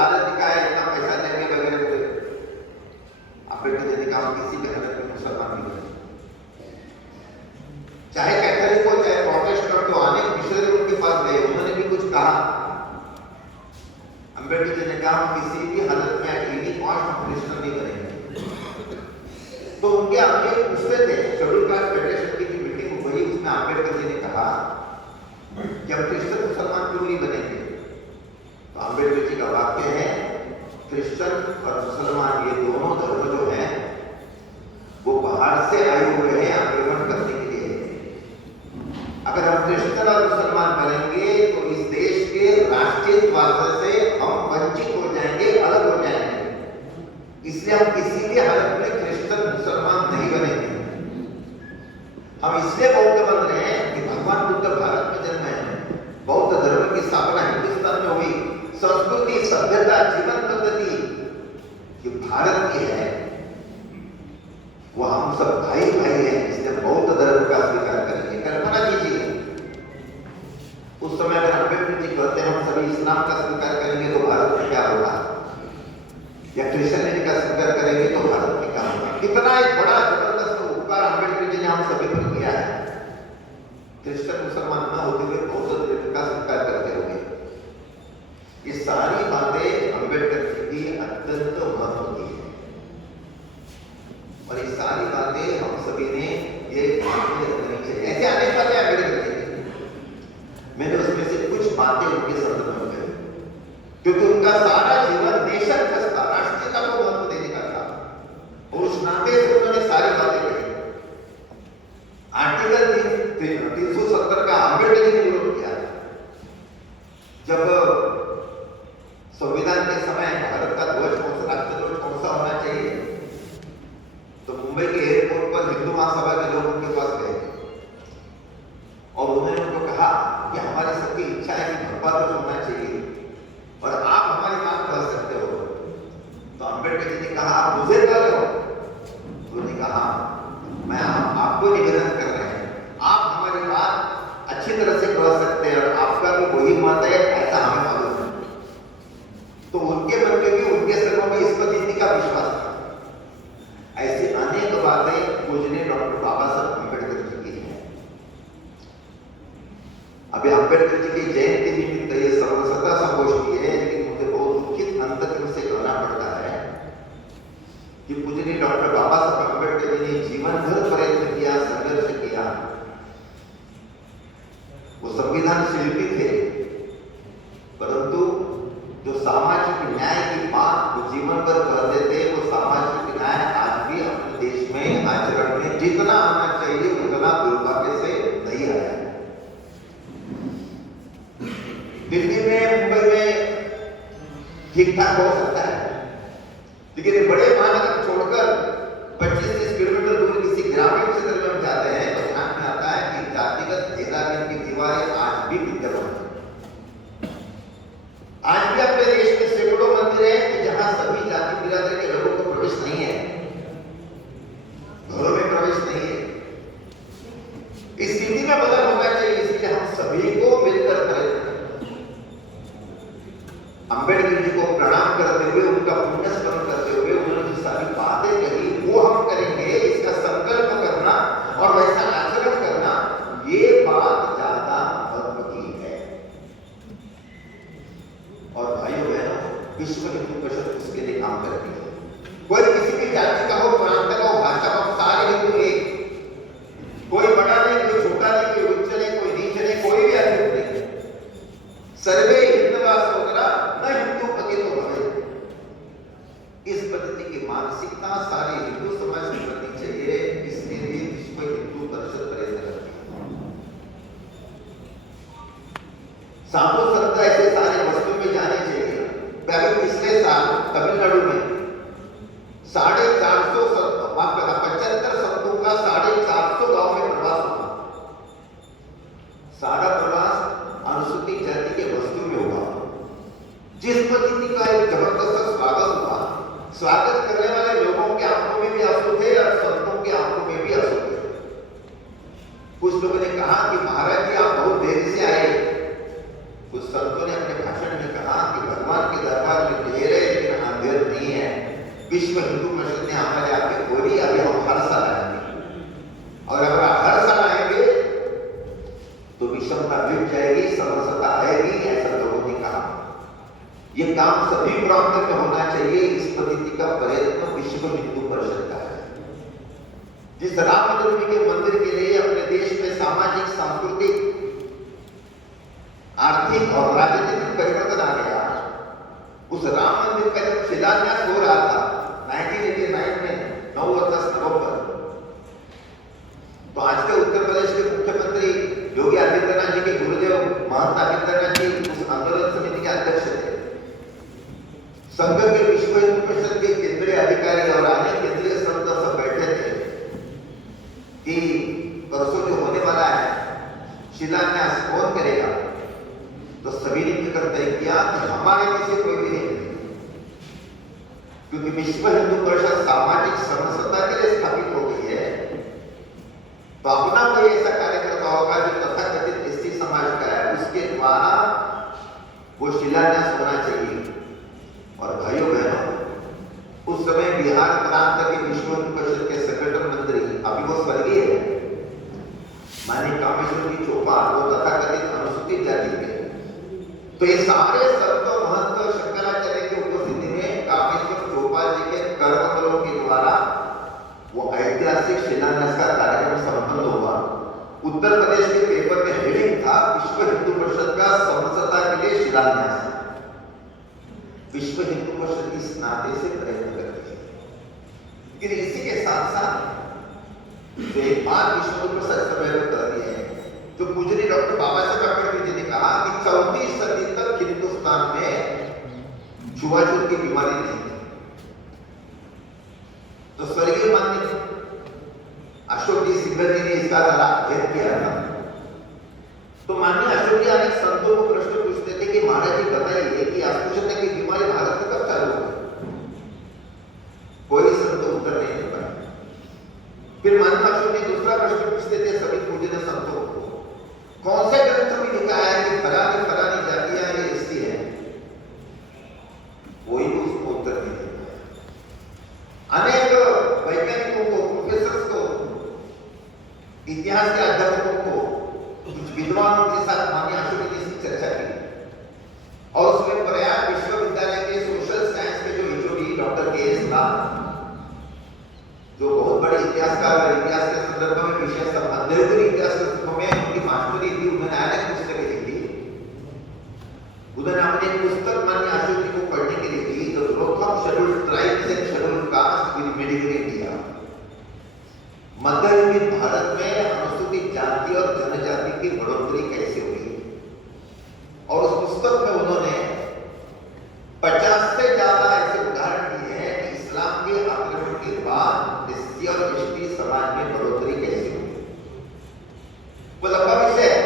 लालच दिखाया, इतना पैसा देंगे वगैरह वगैरह। अम्बेडकर जी ने कहा किसी भी हालत में मुसलमान नहीं बने, चाहे कैथोलिक हो चाहे प्रोटेस्टेंट हो। अनेक मिशनरी उनके पास गए, उन्होंने भी कुछ कहा। अम्बेडकर जी ने कहा किसी भी हालत में एनी कॉस्ट क्रिश्चियन नहीं बनेंगे। तो उनके आगे पूछते थे, शेड्यूल कास्ट फेडरेशन की मीटिंग हुई, उसमें अम्बेडकर जी ने कहा कि हम क्रिश्चियन मुसलमान क्यों नहीं बनेंगे। तो अम्बेडकर जी का वाक्य है, क्रिश्चियन और मुसलमान ये दोनों धर्म जो हैं वो बाहर से आए हुए हैं आक्रमण करने के लिए। अगर हम क्रिश्चियन और मुसलमान बनेंगे तो इस देश के राष्ट्रीयवाद से हम वंचित हो जाएंगे, अलग हो जाएंगे। इसलिए हम किसी भी हालत में क्रिश्चियन मुसलमान नहीं बनेंगे। हम इसलिए बौद्ध बन रहे हैं कि भगवान बुद्ध भारत में जन्मे हैं, बौद्ध धर्म की स्थापना हिंदुस्तान में हुई, संस्कृति सभ्यता जीवन पद्धति जो भारत की है वो हम सब भाई भाई हैं, इसलिए बौद्ध धर्म का स्वीकार करेंगे। कल्पना कीजिए उस समय अगर अम्बेडकर जी कहते हैं हम सभी इस्लाम का स्वीकार करेंगे तो भारत में क्या होगा, या क्रिश्चियनिटी का स्वीकार करेंगे तो भारत में क्या होगा। कितना एक बड़ा जबरदस्त उपकार अम्बेडकर जी ने हम सभी पर किया है। क्रिश्चियन मुसलमान न होते हुए बौद्ध धर्म का स्वीकार करते हुए ये सारी बातें अम्बेडकर जी की अत्यंत महत्व की है और ये सारी बातें हम सभी ने ये रखनी चाहिए। ऐसे अनेक बातें अम्बेडकर जी की, मैंने उसमें से कुछ बातें उनके संदर्भ में कही क्योंकि उनका सारा जीवन देशभक्ति राष्ट्रीयता को महत्व देने का था और उस नाते से उन्होंने सारी बातें कही। आर्टिकल 370 का अम्बेडकर जी ने विरोध किया। जब संविधान के समय भारत का ध्वज कौन सा, राष्ट्रीय ध्वज कौन सा होना चाहिए, तो मुंबई के एयरपोर्ट पर हिंदू महासभा के लोग उनके पास गए और उन्होंने उनको कहा कि हमारी सबकी इच्छा है कि भगवा ध्वज होना चाहिए और आप हमारी बात कह सकते हो। तो अम्बेडकर जी ने कहा आप मुझे कह रहे हो, उन्होंने कहा मैं आपको निवेदन कर रहे हैं, आप हमारी बात अच्छी तरह से कह सकते हैं और आपका भी वही मत है ऐसा हमें मालूम है। तो उनके मन में भी उनके सर्वों में इस पर नीति का विश्वास था। ऐसी अनेक बातें पूजनीय डॉक्टर बाबा साहब अम्बेडकर जी की है। अभी अम्बेडकर जी की जयंती निमित्त ये सर्वसत्ता संगोष्ठी है, लेकिन मुझे बहुत दुखित अंतर्दिन से कहना पड़ता है कि पूजनीय डॉक्टर बाबा साहब अम्बेडकर जी ने जीवन भर प्रयत्न किया, संघर्ष किया। वो संविधान शिल्पी थे, परंतु जो सामाजिक न्याय की बात वो जीवन भर कहते थे, वो सामाजिक न्याय आज भी अपने देश में आचरण में जितना आना चाहिए उतना दुर्भाग्य से नहीं आया। दिल्ली में, मुंबई में ठीक ठाक हो सकता है, लेकिन बड़े महानगर छोड़कर 25-30 किलोमीटर दूर किसी ग्रामीण क्षेत्र में हम जाते हैं तो ध्यान में आता है कि जातिगत भेदाभेद की दीवारें आज भी विद्यमान हैं। आज भी अपने देश में सैकड़ों मंदिर हैं कि जहां सभी जाति बिरादरी के लोगों को प्रवेश नहीं है, घरों में प्रवेश नहीं है। इस स्थिति में बदल होना चाहिए, इसलिए हम सभी को मिलकर प्रयत्न करें। अम्बेडकर जी को प्रणाम करते हुए, उनका पुण्य स्मरण करते हुए उन्होंने जो सारी बातें कही वो हम करेंगे। इसका संकल्प करना और वैसा आचरण करना ये बात ज्यादा महत्व की है। और भाइयों बहनों, विश्व हिंदू परिषद उसके लिए काम करती है। कोई किसी भी जाति का हो, प्रांत का हो, भाषा का हो, सारे हिंदू एक, कोई बड़ा नहीं, कोई छोटा नहीं, कोई उच्च नहीं, कोई नीच नहीं, कोई भी अधिक नहीं। सर्वे हिंदवा सोदरा न हिंदू पतितो भवेत्। इस पद्धति की मानसिकता सारे हिंदू समाज में बननी चाहिए, इसके लिए विश्व हिंदू परिषद प्रयत्न करती है। साधु संत ऐसे सारे वस्तु में जाने चाहिए। पिछले साल तमिलनाडु में 450 संतों का 450 गांव में प्रवास हुआ। सारा प्रवास अनुसूचित जाति के वस्तु में हुआ। जिस पद्धति का एक जबरदस्त स्वागत हुआ, स्वागत करने वाले लोगों के आंखों में भी आंसू थे और संतों के आंखों में भी आंसू थे। कुछ लोगों ने कहा कि महाराज जी आप बहुत देरी से आए। कुछ संतों ने अपने भाषण में कहा कि भगवान के दरबार में विश्व हिंदू परिषद ने हमारे आगे बोली अभी हम हर साल आएंगे, और अगर हर साल आएंगे तो विषमता मिट जाएगी, समरसता आएगी, ऐसा लोगों ने कहा। ये काम सभी प्रांत में होना चाहिए। इस पद्धति का प्रयत्न विश्व हिंदू परिषद का है। जिस रामजन्मभूमि के मंदिर के लिए अपने देश में सामाजिक, सांस्कृतिक, आर्थिक और राजनीतिक परिवर्तन आ गया, उस राम मंदिर का जब शिलान्यास हो रहा था 1989 में 9-10 नवंबर, तो आज के उत्तर प्रदेश के मुख्यमंत्री योगी आदित्यनाथ जी के गुरुदेव महंत आदित्यनाथ जी उस आंदोलन समिति के अध्यक्ष थे। संघ के विश्व हिंदू परिषद के केंद्रीय अधिकारी और अन्य केंद्रीय संत सब बैठे थे कि परसों जो होने वाला है शिलान्यास कौन करेगा। तो सभी ने मिलकर तय किया कि हमारे में से कोई भी नहीं करेगा, क्योंकि विश्व हिंदू परिषद सामाजिक समरसता के लिए स्थापित हो गई है। तो अपना कोई ऐसा कार्यकर्ता होगा जो तथाकथित एसटी समाज का है, उसके द्वारा वो शिलान्यास होना चाहिए। और भाइयों बहनों, उस समय बिहार प्रांत के विश्व हिंदू परिषद के संगठन मंत्री, अभी वो स्वर्गीय है, माननीय कामेश्वर जी चौपाल, वो तथाकथित अनुसूचित जाति के। तो ये सारे संत महंत शंकराचार्य की उपस्थिति में कामेश्वर चौपाल जी के कर्मफलों के द्वारा वो ऐतिहासिक शिलान्यास का कार्यक्रम संपन्न हुआ। उत्तर प्रदेश के पेपर में हेडिंग था विश्व हिंदू परिषद का समरसता के लिए शिलान्यास। विश्व हिंदू परिषद इस नाते से प्रयत्न करती है। लेकिन इसी के साथ साथ जो एक बात विश्व हिंदू परिषद सम्मेलन करती है, जो पूजनीय डॉक्टर बाबा साहेब अम्बेडकर जी ने कहा कि 34 सदी तक हिंदुस्तान में छुआछूत की बीमारी नहीं थी। तो स्वर्गीय माननीय अशोक जी सिंघल जी ने इसका अध्ययन किया था। तो माननीय अशोक जी अनेक संतों को प्रश्न पूछते थे कि महाराज जी बताइए कि अस्पृश्यता की बीमारी भारत में कब चालू हुई। कोई संत उत्तर नहीं दे पाया। फिर माननीय अशोक जी दूसरा प्रश्न पूछते थे सभी पूजनीय संतों को, कौन से ग्रंथ में लिखा है कि फलानी फलानी जातियां ये ऐसी है। कोई भी उसको उत्तर नहीं दे पाया। अनेक वैज्ञानिकों को, प्रोफेसर को, इतिहास के अध्यापकों को, कुछ विद्वानों के साथ माननीय अशोक जी ने चर्चा की, और उसमें प्रयाग विश्वविद्यालय के सोशल साइंस के जो एचओडी डॉक्टर के.एस. राव, जो बहुत बड़े इतिहासकार और इतिहास के संदर्भ में विशेष अध्ययन इतिहास के संदर्भ में उनकी मास्टरी थी, उन्होंने अनेक पुस्तकें लिखी। उन्होंने अपने पुस्तक माननीय अशोक जी को पढ़ने के लिए दी, the growth of scheduled tribes and scheduled caste in medical India. मध्ययुगीन भारत में अनुसूचित जाति और जनजाति की बढ़ोतरी कैसे हुई, और उस पुस्तक में उन्होंने 50 से ज्यादा ऐसे उदाहरण दिए हैं कि इस्लाम के आक्रमण के बाद एससी और एसटी समाज में बढ़ोतरी कैसे हुई। वो लंबा विषय है,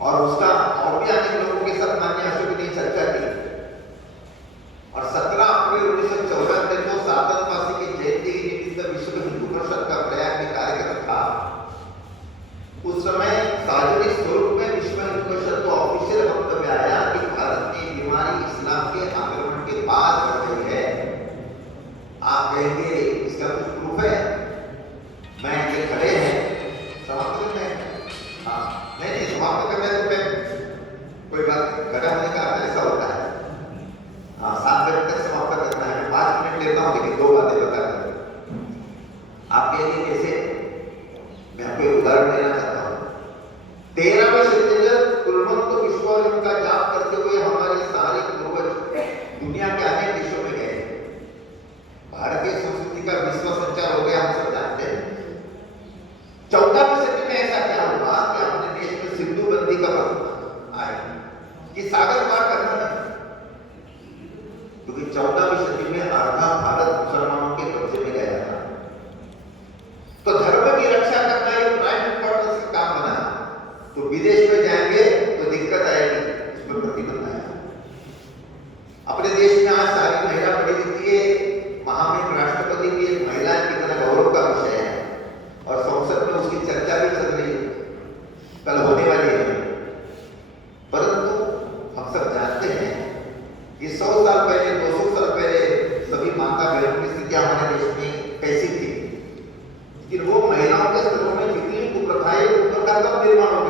और उसका और भी अनेक लोगों के साथ माननीय अशोक ने चर्चा की। और 17 अप्रैल 1974 को सातनवासी की जयंती निमित्त विश्व हिंदू परिषद का प्रयाग में कार्यक्रम था। उस समय सार्वजनिक स्वरूप में विश्व हिंदू परिषद को ऑफिशियल वक्तव्य आया कि भारत में बीमारी इस्लाम के आक्रमण के बाद बढ़ गई है। आप कहेंगे इसका कुछ प्रूफ है? मैं ये खड़े हैं समाप्त करना है? हाँ, नहीं समाप्त करना है तो मैं कोई बात खड़ा होने का ऐसा होता है। हाँ, 7 बजे तक समाप्त करना है। मैं 5 मिनट लेता हूँ, लेकिन 2 बातें बता दूँ। आप कहेंगे कैसे? मैं आपको एक उदाहरण देना चाहता हूँ। 13वें शताब्दी कुलवंत विश्वकर्मा का जाप करते हुए हमारे सारे पूर्वज दुनिया के अनेक देशों में गए। भारतीय संस्कृति का विश्व संचार हो गया, हम सब जानते हैं। 14वीं सदी में ऐसा क्या हुआ कि अपने देश में सिंधु बंदी का वक्त आया कि सागर पार करना है, क्योंकि 14वीं सदी में आधा भारत मुसलमानों के कब्जे में गया था। तो धर्म की रक्षा करना एक प्राइम इंपॉर्टेंस का काम बना। तो विदेश में जाएंगे तो दिक्कत आएगी, उसमें प्रतिबंध आएगा। अपने देश में आज सारी महिला पढ़ी लिखी है, महामहिम राष्ट्रपति भी एक महिला कितना गौरव का विषय है, और संसद में उसकी चर्चा भी चल रही है, कल होने वाली है। परंतु हम सब जानते हैं कि 100 साल पहले, 200 साल पहले सभी माता बहनों की स्थितियां हमारे देश में कैसी थी, लेकिन वो महिलाओं के स्तरों में जितनी कुप्रथाएं कुप्रथा कब निर्माण